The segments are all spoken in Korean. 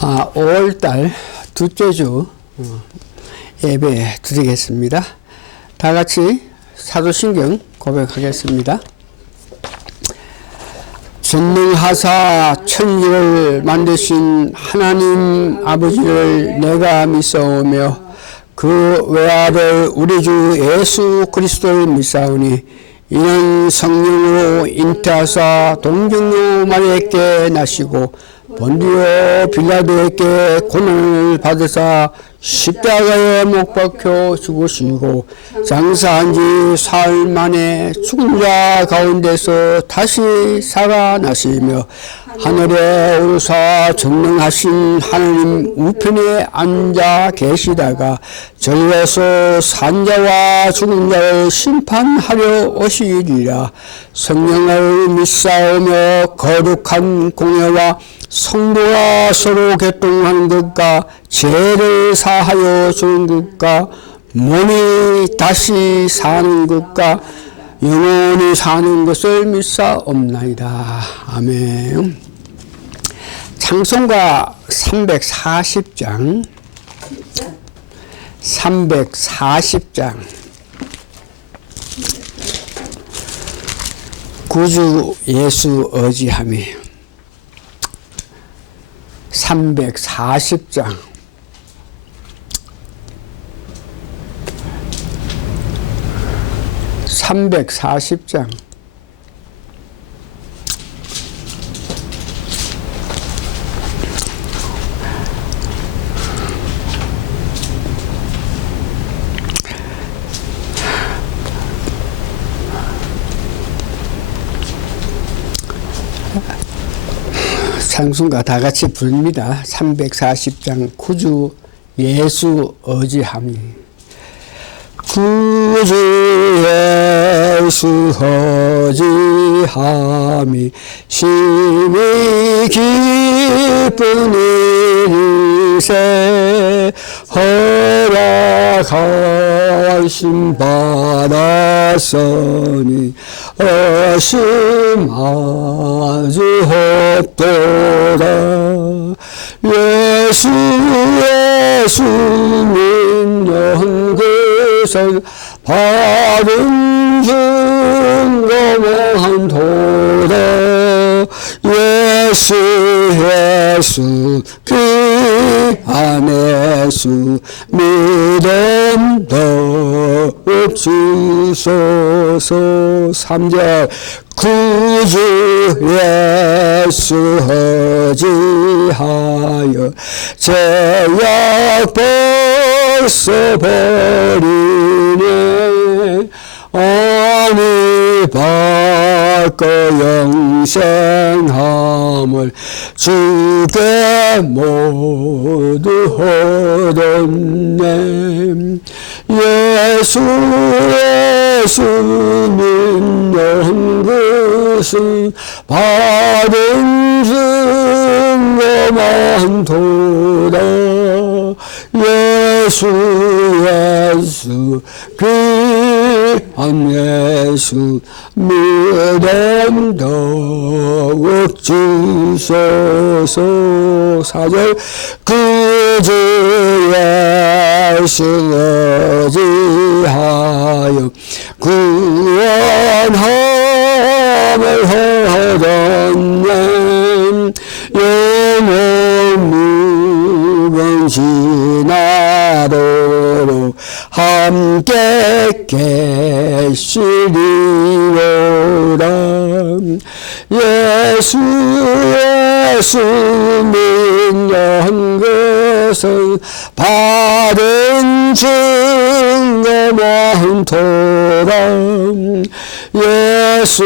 5월달 둘째 주 예배 드리겠습니다. 다 같이 사도신경 고백하겠습니다. 전능하사 천지를 만드신 하나님 아버지를 내가 믿사오며 그 외아들 우리 주 예수 그리스도를 믿사오니 이는 성령으로 잉태하사 동정녀 마리아에게 나시고 본디오 빌라도에게 고난을 받으사 십자가에 못 박혀 죽으시고 장사한 지 사흘 만에 죽은 자 가운데서 다시 살아나시며 하늘에 오르사 전능하신 하나님 우편에 앉아 계시다가 저리에서 산자와 죽은 자를 심판하려 오시리라. 성령을 믿사오며 거룩한 공예와 성도가 서로 교통하는 것과 죄를 사하여 주는 것과 몸이 다시 사는 것과 영원히 사는 것을 믿사옵나이다. 아멘. 찬송가 340장 구주 예수 의지함이 340장 찬송가 다 같이 부릅니다. 340장 구주 예수 의지함이 구주 예수 의지함이 심히 기쁜 일이세 허락하심 받았으니 의심하지 없도다. 예수 믿는 것을 받은 증거만 도다. 예수 그 안에수 믿음 더욱 주소서. 3절 구주 예수 의지하여 죄악 벌써 버리네. 아니 바꿔 영생함을 주께 모두 얻었네. 예수 믿는 것은 받은 증거만 도다. 예수 그 안에수 믿음 더욱 주소서. 4절 구주 예수 의지하여 구원함을 얻었네. 영원 무건 지나도록 함께 계시리로다. 예수 믿는 것은 받은 증거만 도다. 예수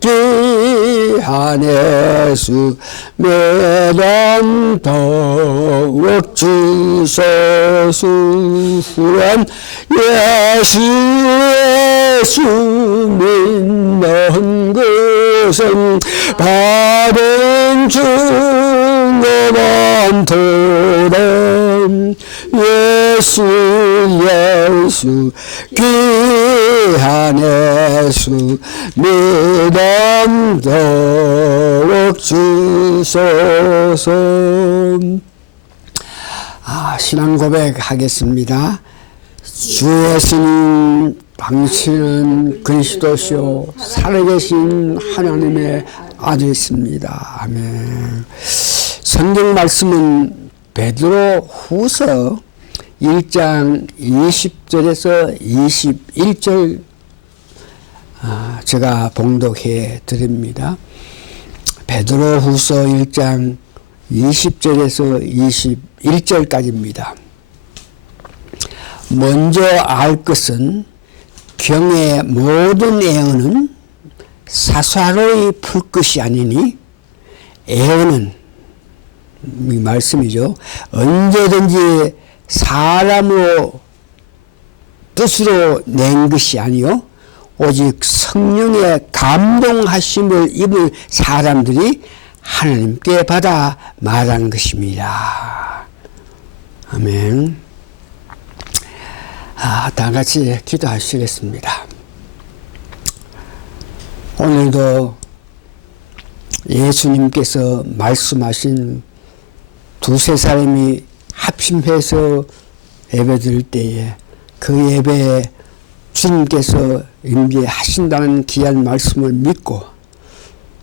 귀한 예수 믿음 더욱 주소서. 후원 예수 믿는 것은 받은 증거만 도다. 예수 귀한 예수 믿음 더욱 주소서. 신앙 고백하겠습니다. 주 예수님, 당신은 그리스도시요 살아계신 하나님의 아들이십니다. 아멘. 성경 말씀은 베드로 후서 1장 20절에서 21절 제가 봉독해 드립니다. 베드로 후서 1장 20절에서 21절까지입니다. 먼저 알 것은 경의 모든 애언은 사사로이 풀 것이 아니니, 애언은 이 말씀이죠. 언제든지 사람으로 뜻으로 낸 것이 아니요 오직 성령의 감동하심을 입은 사람들이 하나님께 받아 말한 것입니다. 아멘. 다 같이 기도하시겠습니다. 오늘도 예수님께서 말씀하신 두세 사람이 합심해서 예배 드릴 때에 그 예배에 주님께서 임재하신다는 귀한 말씀을 믿고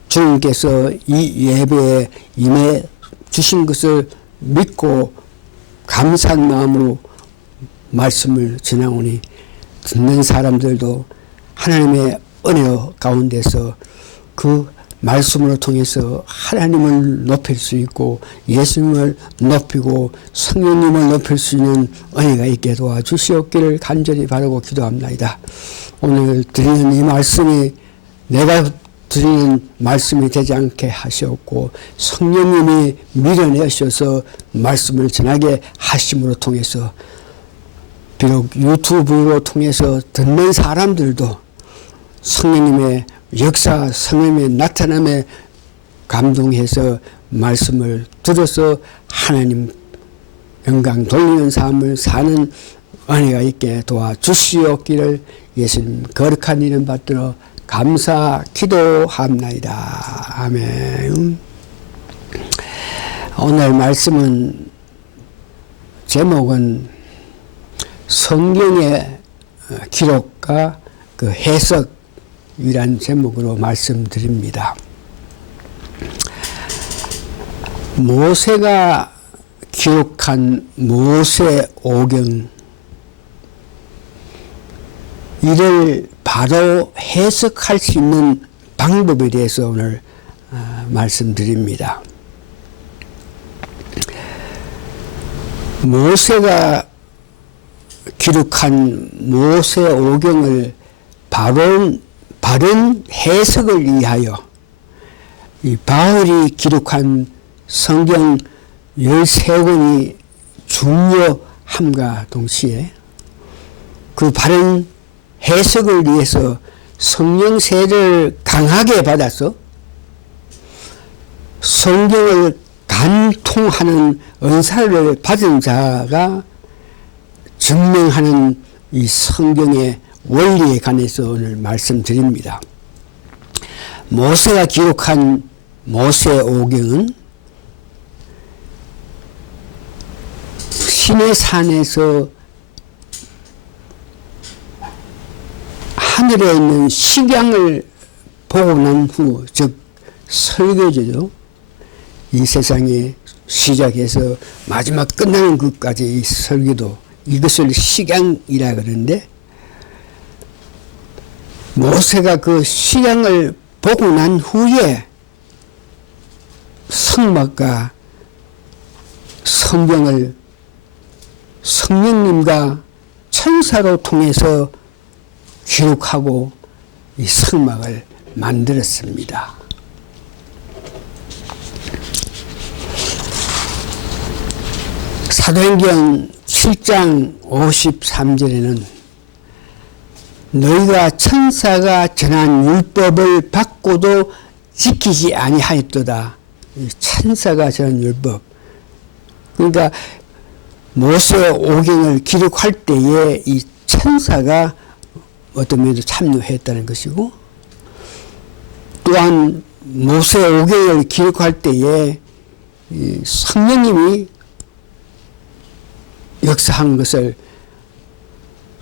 주님께서 이 예배에 임해 주신 것을 믿고 감사한 마음으로 말씀을 전하오니 듣는 사람들도 하나님의 은혜 가운데서 그 말씀으로 통해서 하나님을 높일 수 있고 예수님을 높이고 성령님을 높일 수 있는 은혜가 있게 도와주시옵기를 간절히 바라고 기도합니다. 오늘 드리는 이 말씀이 내가 드리는 말씀이 되지 않게 하시옵고 성령님이 밀어내셔서 말씀을 전하게 하심으로 통해서 비록 유튜브로 통해서 듣는 사람들도 성령님의 역사, 성령의 나타남에 감동해서 말씀을 들어서 하나님 영광 돌리는 삶을 사는 은혜가 있게 도와주시옵기를 예수님 거룩한 이름 받들어 감사 기도합나이다. 아멘. 오늘 말씀은 제목은 성경의 기록과 그 해석이란 제목으로 말씀드립니다. 모세가 기록한 모세오경, 이를 바로 해석할 수 있는 방법에 대해서 오늘 말씀드립니다. 모세가 기록한 모세오경을 바른 해석을 위하여 이 바울이 기록한 성경 13권이 중요함과 동시에 그 바른 해석을 위해서 성령 세례를 강하게 받아서 성경을 간통하는 은사를 받은 자가 증명하는 이 성경의 원리에 관해서 오늘 말씀드립니다. 모세가 기록한 모세오경은 시내산에서 하늘에 있는 식양을 보고 난 후, 즉 설교죠. 이 세상에 시작해서 마지막 끝나는 것까지 이 설교도 이것을 식양이라 그러는데, 모세가 그 식양을 보고 난 후에 성막과 성경을 성령님과 천사로 통해서 기록하고 이 성막을 만들었습니다. 사도행전 7장 53절에는 너희가 천사가 전한 율법을 받고도 지키지 아니하였도다. 천사가 전한 율법. 그러니까 모세오경을 기록할 때에 이 천사가 어떤 면에서 참여했다는 것이고, 또한 모세오경을 기록할 때에 성령님이 역사한 것을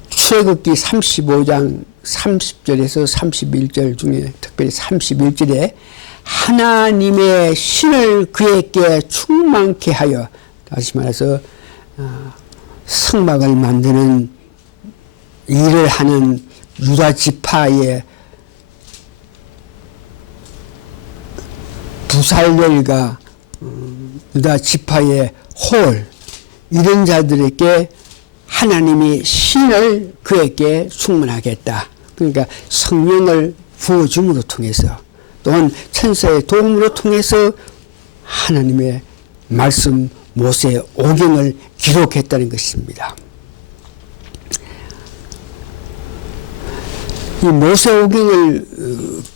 출애굽기 35장 30절에서 31절 중에 특별히 31절에 하나님의 신을 그에게 충만케 하여, 다시 말해서 성막을 만드는 일을 하는 유다 지파의 부살렐과 유다 지파의 홀, 이런 자들에게 하나님이 신을 그에게 충만하겠다. 그러니까 성령을 부어줌으로 통해서, 또한 천사의 도움으로 통해서 하나님의 말씀 모세의 오경을 기록했다는 것입니다. 이 모세 오경을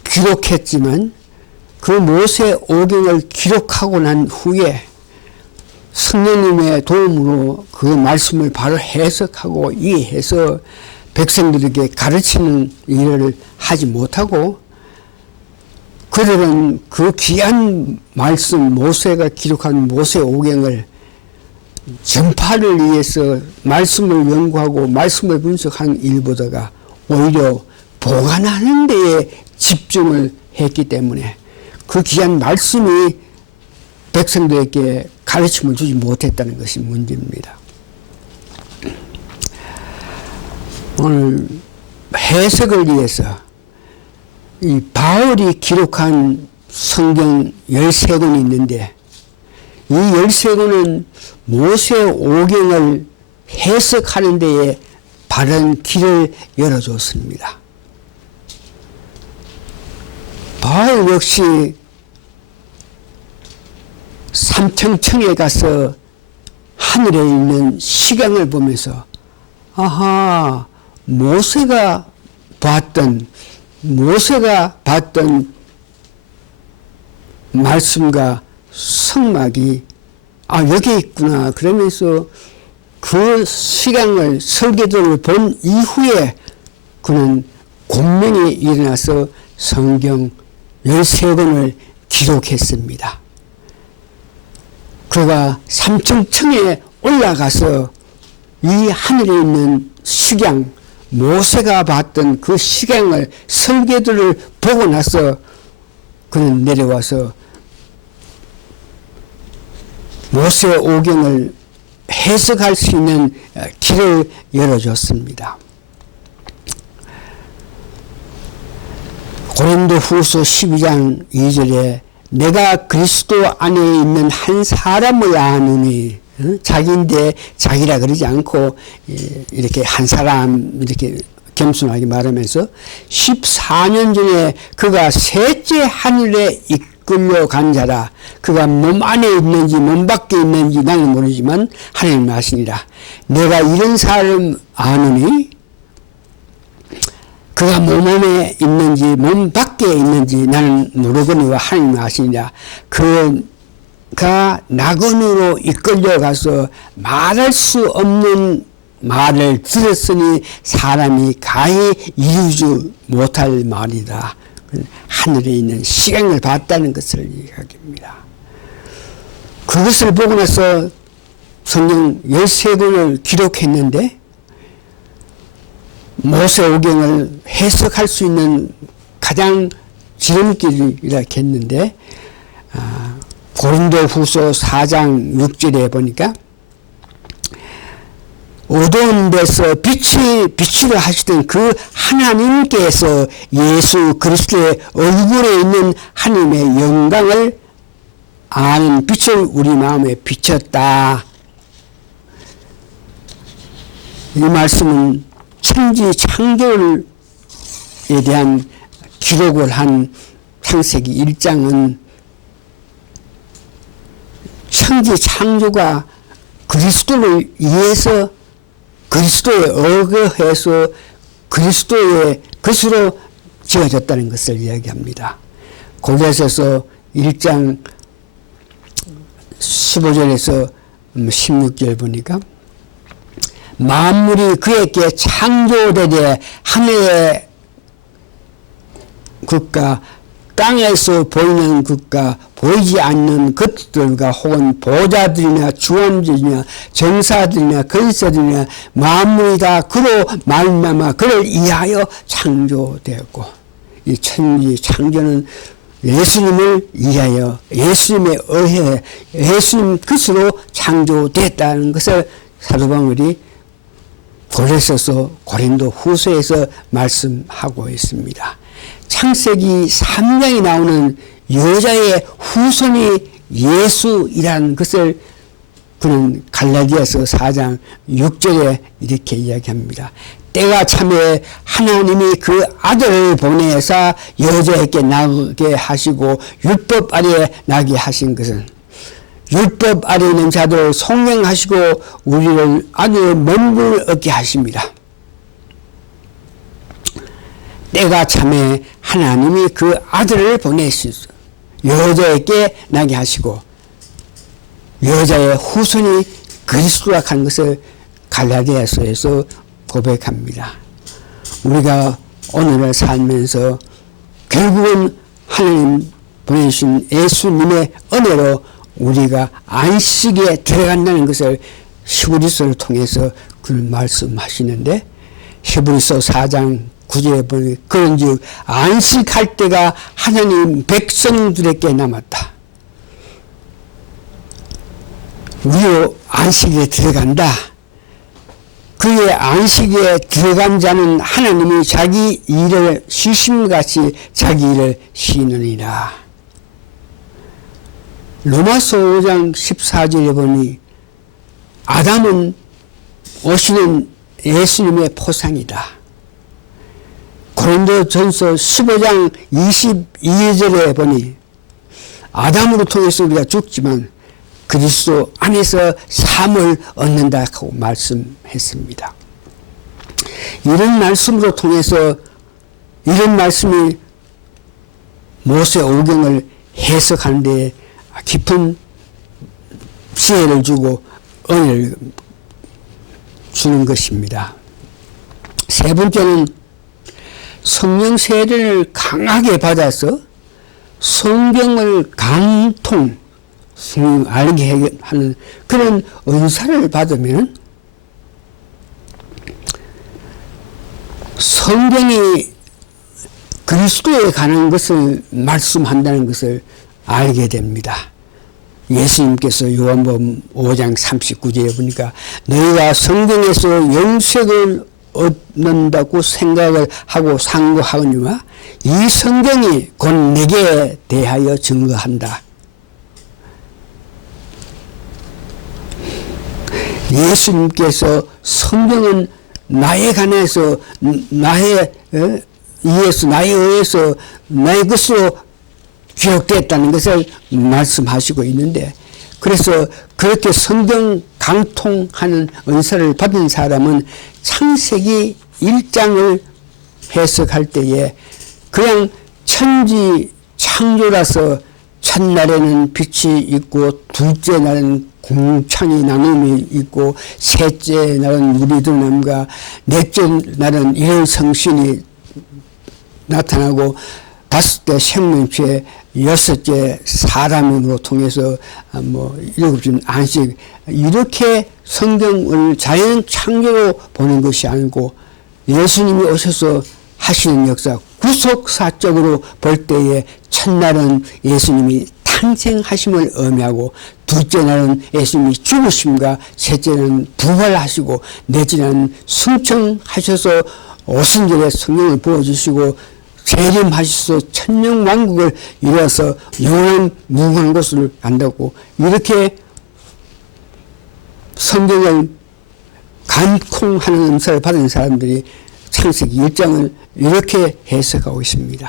기록했지만 그 모세 오경을 기록하고 난 후에 성령님의 도움으로 그 말씀을 바로 해석하고 이해해서 백성들에게 가르치는 일을 하지 못하고, 그들은 그 귀한 말씀, 모세가 기록한 모세 오경을 전파를 위해서 말씀을 연구하고 말씀을 분석한 일보다가 오히려 보관하는 데에 집중을 했기 때문에 그 귀한 말씀이 백성들에게 가르침을 주지 못했다는 것이 문제입니다. 오늘 해석을 위해서 이 바울이 기록한 성경 13권이 있는데, 이 13권은 모세 오경을 해석하는 데에 바른 길을 열어줬습니다. 바울 역시 삼청청에 가서 하늘에 있는 시경을 보면서 아하, 모세가 봤던 말씀과 성막이 여기 있구나. 그러면서 그 시간을, 설계도를 본 이후에 그는 공명이 일어나서 성경 13권을 기록했습니다. 그가 삼청청에 올라가서 이 하늘에 있는 식양, 모세가 봤던 그 식양을, 설계도를 보고 나서 그는 내려와서 모세 오경을 해석할 수 있는 길을 열어줬습니다. 고린도후서 12장 2절에 내가 그리스도 안에 있는 한 사람을 아느니, 자기인데 자기라 그러지 않고 이렇게 한 사람 이렇게 겸손하게 말하면서 14년 전에 그가 셋째 하늘에 이끌려 간 자라. 그가 몸 안에 있는지 몸 밖에 있는지 나는 모르지만 하나님 아시니라. 내가 이런 사람 아느니 그가 몸 안에 있는지 몸 밖에 있는지 나는 모르거니와 하나님 아시니라. 그가 낙원으로 이끌려가서 말할 수 없는 말을 들었으니 사람이 가히 이루지 못할 말이다. 하늘에 있는 시간을 봤다는 것을 이야기합니다. 그것을 보고 나서 성경 13권을 기록했는데 모세오경을 해석할 수 있는 가장 지름길이라 했는데, 고린도후서 4장 6절에 보니까 어두운 데서 빛이 비추려 하시던 그 하나님께서 예수 그리스도의 얼굴에 있는 하나님의 영광을 아는 빛을 우리 마음에 비쳤다. 이 말씀은 천지 창조에 대한 기록을 한 창세기 1장은 천지 창조가 그리스도를 위해서, 그리스도에 의거해서 그리스도의 것으로 지어졌다는 것을 이야기합니다. 골로새서 1장 15절에서 16절 보니까 만물이 그에게 창조되되 하늘의 것과 땅에서 보이는 것과 보이지 않는 것들과 혹은 보좌들이나 주원들이나 정사들이나 권세들이나 만물이 다 그로 말미암아 그를 위하여 창조되었고, 이 천지 창조는 예수님을 위하여 예수님에 의해 예수님 뜻으로 창조됐다는 것을 사도 바울이 고린도 후서에서 말씀하고 있습니다. 창세기 3장에 나오는 여자의 후손이 예수이라는 것을 그는 갈라디아서 4장 6절에 이렇게 이야기합니다. 때가 참에 하나님이 그 아들을 보내사 여자에게 나게 하시고 율법 아래에 나게 하신 것은 율법 아래에 있는 자들을 속량하시고 우리를 아주 명분을 얻게 하십니다. 때가 참에 하나님이 그 아들을 보내시소 여자에게 나게 하시고 여자의 후손이 그리스도라 하는 것을 갈라디아서에서 고백합니다. 우리가 오늘을 살면서 결국은 하나님 보내주신 예수님의 은혜로 우리가 안식에 들어간다는 것을 히브리서를 통해서 그를 말씀하시는데, 히브리서 4장 9절에 보니 그런즉 안식할 때가 하나님 백성들에게 남았다. 우리로 안식에 들어간다. 그의 안식에 들어간 자는 하나님이 자기 일을 쉬심같이 자기 일을 쉬느니라. 로마서 5장 14절에 보니 아담은 오시는 예수님의 포상이다. 고린도전서 15장 22절에 보니 아담으로 통해서 우리가 죽지만 그리스도 안에서 삶을 얻는다 하고 말씀했습니다. 이런 말씀으로 통해서 이런 말씀이 모세 오경을 해석하는 데 깊은 지혜를 주고 은혜를 주는 것입니다. 세 번째는 성령 세례를 강하게 받아서 성경을 강통 알게 하는 그런 은사를 받으면 성경이 그리스도에 관한 것을 말씀한다는 것을 알게 됩니다. 예수님께서 요한복음 5장 39절에 보니까 너희가 성경에서 영생을 얻는다고 생각을 하고 상고하거니와 이 성경이 곧 내게 대하여 증거한다. 예수님께서 성경은 나에 관해서 나에 의해서 나의 것으로 기록됐다는 것을 말씀하시고 있는데, 그래서 그렇게 성경 강통하는 은사를 받은 사람은 창세기 1장을 해석할 때에 그냥 천지 창조라서 첫날에는 빛이 있고 둘째 날은 공창이 나눔이 있고 셋째 날은 물이 드러남과 넷째 날은 이런 성신이 나타나고 다섯째 생명체 여섯째 사람으로 통해서 일곱째 안식, 이렇게 성경을 자연 창조로 보는 것이 아니고 예수님이 오셔서 하시는 역사 구속사적으로 볼 때에 첫날은 예수님이 탄생하심을 의미하고 둘째 날은 예수님이 죽으심과 셋째 날은 부활하시고 넷째 날은 승천하셔서 오순절에 성령을 부어주시고 재림하셔서 천년왕국을 이루어서 영원한 무궁한 것을 안다고, 이렇게 성경을 간콩하는 은사를 받은 사람들이 창세기 1장을 이렇게 해석하고 있습니다.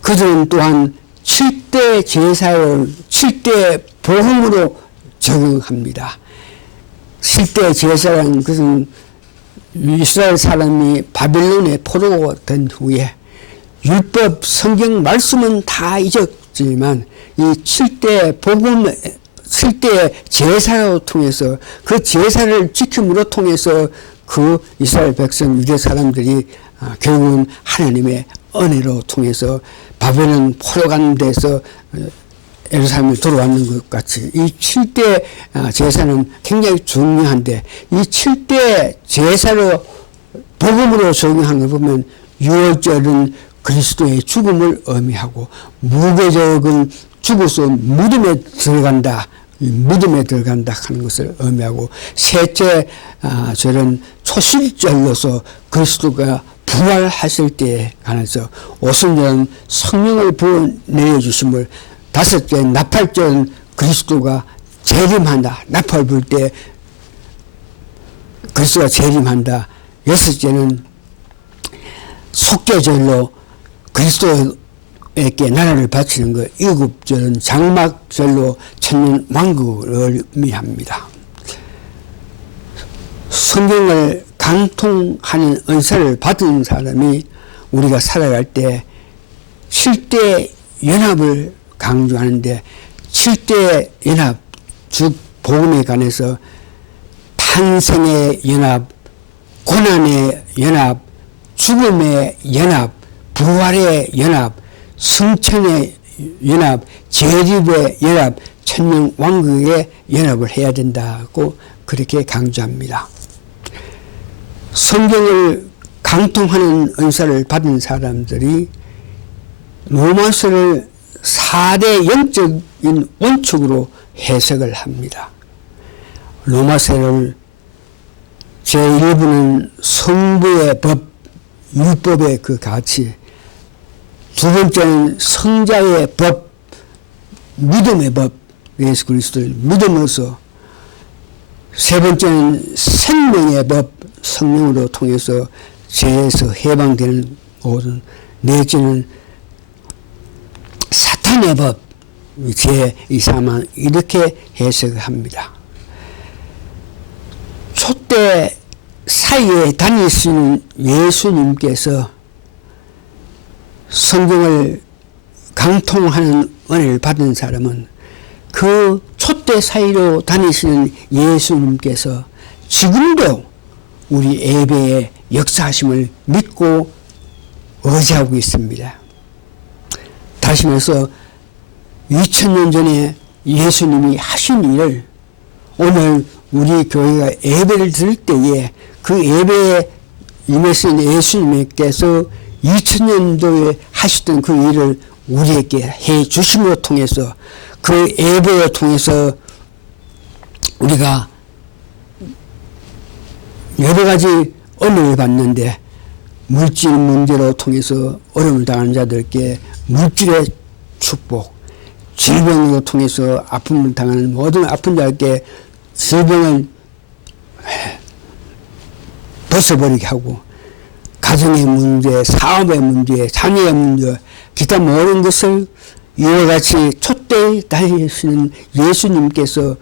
그들은 또한 7대 제사를 7대 복음으로 적용합니다. 7대 제사라는 것은 이스라엘 사람이 바벨론에 포로가 된 후에 율법 성경 말씀은 다 잊었지만 이 7대 복음 7대 제사로 통해서 그 제사를 지킴으로 통해서 그 이스라엘 백성 유대 사람들이 결국은 하나님의 은혜로 통해서 바벨론 포로 가는 데서 예루살렘을 돌아왔는 것 같이 이 7대 제사는 굉장히 중요한데 이 7대 제사로 복음으로 적용하는 걸 보면 유월절은 그리스도의 죽음을 의미하고 무교적은 죽어서 무덤에 들어간다 하는 것을 의미하고 셋째 절은 초실절로서 그리스도가 부활하실 때에 관해서 오순절은 성령을 부어 내려주심을 다섯째 나팔절은 그리스도가 재림한다. 나팔 불 때 그리스도가 재림한다. 여섯째는 속죄절로 그리스도에게 나라를 바치는 것. 일곱절은 장막절로 천년 왕국을 의미합니다. 성경을 강통하는 은사를 받은 사람이 우리가 살아갈 때 7대 연합을 강조하는데 7대 연합, 즉 복음에 관해서 탄생의 연합, 고난의 연합, 죽음의 연합, 부활의 연합, 승천의 연합, 재림의 연합, 천년 왕국의 연합을 해야 된다고 그렇게 강조합니다. 성경을 강통하는 은사를 받은 사람들이 로마서를 4대 영적인 원칙으로 해석을 합니다. 로마서를 제1부는 성부의 법, 율법의 그 가치, 두 번째는 성자의 법, 믿음의 법, 예수 그리스도를 믿음으로써, 세 번째는 생명의 법, 성령으로 통해서 죄에서 해방되는 모든, 넷째는 사탄의 법, 죄, 이 사망, 이렇게 해석을 합니다. 촛대 사이에 다니시는 예수님께서 성경을 강통하는 은혜를 받은 사람은 그 촛대 사이로 다니시는 예수님께서 지금도 우리 예배의 역사하심을 믿고 의지하고 있습니다. 다시 말해서 2000년 전에 예수님이 하신 일을 오늘 우리 교회가 예배를 드릴 때에 그 예배에 임하신 예수님께서 2000년도에 하셨던 그 일을 우리에게 해 주심으로 통해서 그 예배를 통해서 우리가 여러 가지 은혜를 받는데 물질 문제로 통해서 어려움을 당하는 자들께 물질의 축복, 질병으로 통해서 아픔을 당하는 모든 아픈 자에게 질병을 벗어버리게 하고 가정의 문제, 사업의 문제, 자녀의 문제, 기타 모든 것을 이와 같이 촛대에 다니시는 예수님께서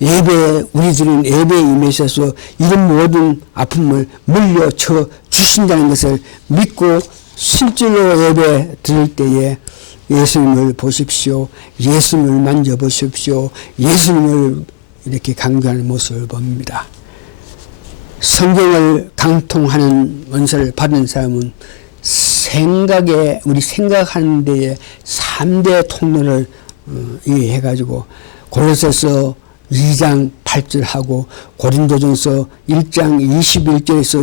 예배에 우리들은 예배에 임하셔서 이런 모든 아픔을 물려쳐 주신다는 것을 믿고 실제로 예배 드릴 때에 예수님을 보십시오. 예수님을 만져보십시오. 예수님을 이렇게 강조하는 모습을 봅니다. 성경을 강통하는 은사를 받은 사람은 우리 생각하는 데에 3대 통로를 이해해가지고 고린도서 2장 8절하고 고린도전서 1장 21절에서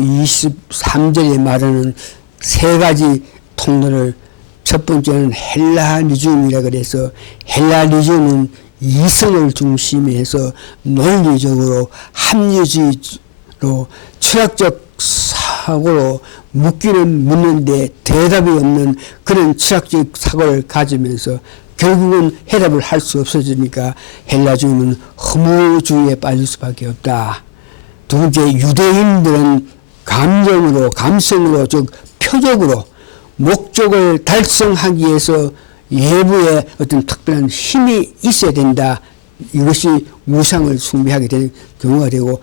23절에 말하는 세 가지 통로를 첫 번째는 헬라니즘이라 그래서 헬라니즘은 이성을 중심에 해서 논리적으로 합리주의로 철학적 사고로 묻기는 묻는데 대답이 없는 그런 철학적 사고를 가지면서 결국은 해답을 할 수 없어지니까 헬라주의는 허무주의에 빠질 수밖에 없다. 두 번째, 유대인들은 감정으로, 감성으로, 즉 표적으로 목적을 달성하기 위해서 예부에 어떤 특별한 힘이 있어야 된다. 이것이 우상을 숭배하게 되는 경우가 되고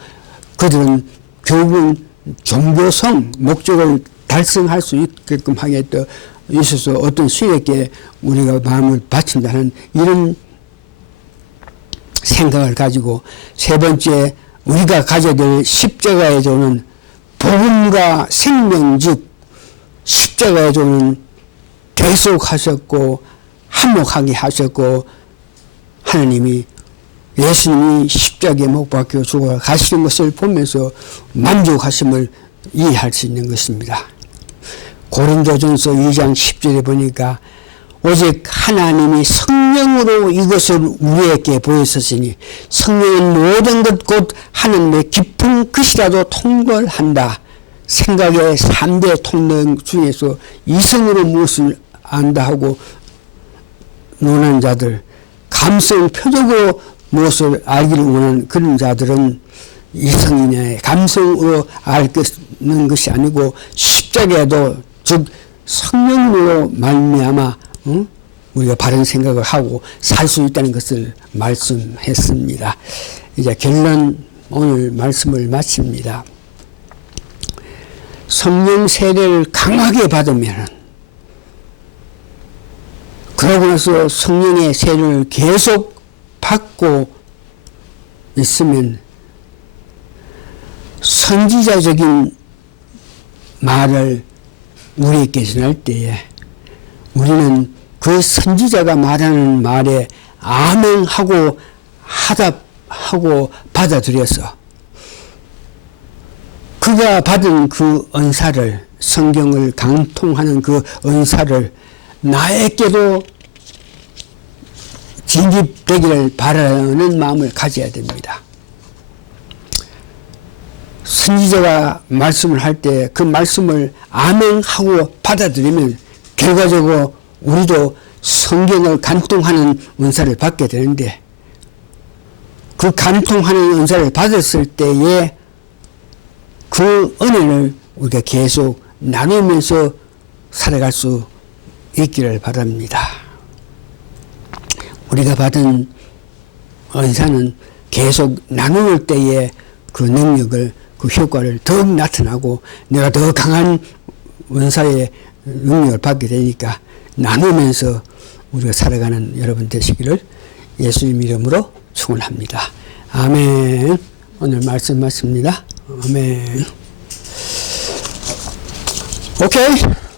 그들은 결국은 종교성 목적을 달성할 수 있게끔 하게 또 있어서 어떤 수에게 우리가 마음을 바친다는 이런 생각을 가지고, 세 번째 우리가 가져야 될 십자가의 조는 복음과 생명, 즉 십자가의 조는 계속하셨고 한몫하게 하셨고, 하나님이 예수님이 십자가에 못 박혀 죽어 가시는 것을 보면서 만족하심을 이해할 수 있는 것입니다. 고린도전서 2장 10절에 보니까 오직 하나님이 성령으로 이것을 우리에게 보였으니 성령은 모든 것 곧 하나님의 깊은 것이라도 통달한다. 생각의 3대 통능 중에서 이성으로 무엇을 안다 하고 논하는 자들, 감성 표적으로 무엇을 알기를 원하는 그런 자들은 이성이냐 감성으로 알는 것이 아니고 십자가에도 즉 성령으로 말미암아 우리가 바른 생각을 하고 살 수 있다는 것을 말씀했습니다. 이제 결론 오늘 말씀을 마칩니다. 성령 세례를 강하게 받으면 그러고 나서 성령의 세례를 계속 받고 있으면 선지자적인 말을 우리에게 전할 때에 우리는 그 선지자가 말하는 말에 아멘하고 하답하고 받아들여서 그가 받은 그 은사를, 성경을 강통하는 그 은사를 나에게도 진입되기를 바라는 마음을 가져야 됩니다. 선지자가 말씀을 할 때 그 말씀을 아멘하고 받아들이면 결과적으로 우리도 성경을 간통하는 은사를 받게 되는데, 그 간통하는 은사를 받았을 때에 그 은혜를 우리가 계속 나누면서 살아갈 수 있기를 바랍니다. 우리가 받은 은사는 계속 나눌 때에 그 능력을, 그 효과를 더욱 나타나고 내가 더 강한 은사의 능력을 받게 되니까 나누면서 우리가 살아가는 여러분 되시기를 예수님 이름으로 축원합니다. 아멘. 오늘 말씀 맞습니다. 아멘. 오케이.